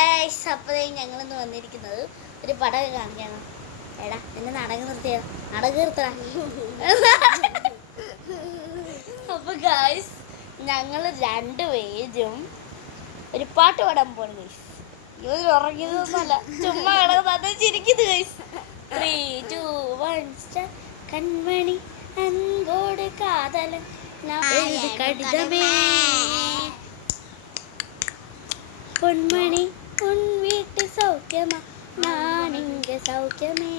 Guys, അപ്പോഴേ ഞങ്ങളിന്ന് വന്നിരിക്കുന്നത് ഒരു പടം കാണിക്കാണ്. എടാ എന്നെ നാടകം നിർത്തിയ നാടകം നിർത്തടാ. അപ്പൊ ഗൈസ്, ഞങ്ങൾ രണ്ടുപേരും ഒരു പാട്ട് പാടാൻ പോണു ഗൈസ്. ഇവർ ഉറങ്ങിയതൊന്നുമല്ല, ചുമ്മാ കിടക്കുന്നത് ചിരിക്കുന്നു ഗൈസ്. 3, 2, 1 സ്റ്റാർട്ട്. കൺമണി അൻപോട് കാതലൻ കടിതമേ, பொன்மணி உன் வீட்டு சௌக்கியமா, நான் இங்க சௌக்கியமே.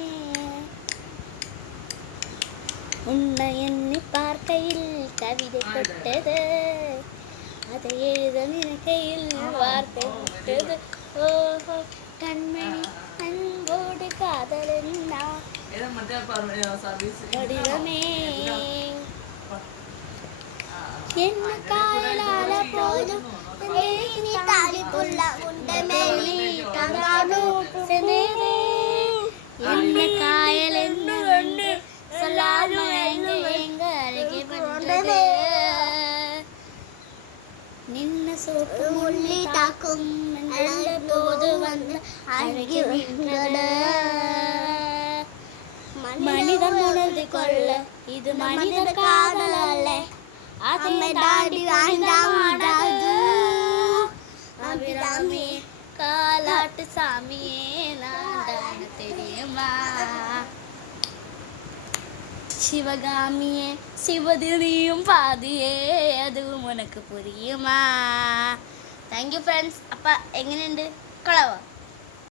உன்னை எண்ணி பார்க்கையில் கவிதை கொட்டது, அதை எழுத நினைக்கையில் வார்த்தை விட்டது. ஓஹோ கண்மணி அன்போடு காதலன் கடிதமே, என்ன காயலால போதும் என்ன காயல் என்ன கொண்டு சொல்லாம எங்க அருகே பட்டது. நின்ன சோப்பு முள்ளி தாக்கும் நல்ல போது வந்து அருகே நின்றது. மனிதன் உணர்ந்து கொள்ள இது மனித காதல் அல்ல, அதை தாண்டி வாழ்ந்தாது. அபிராமி காலாட்டு சாமியே நான் தெரியுமா, சிவகாமியே சிவதிரியும் பாதியே அதுவும் உனக்கு புரியுமா. Thank you friends. അപ്പം എങ്ങനെയുണ്ട്? കളവാ.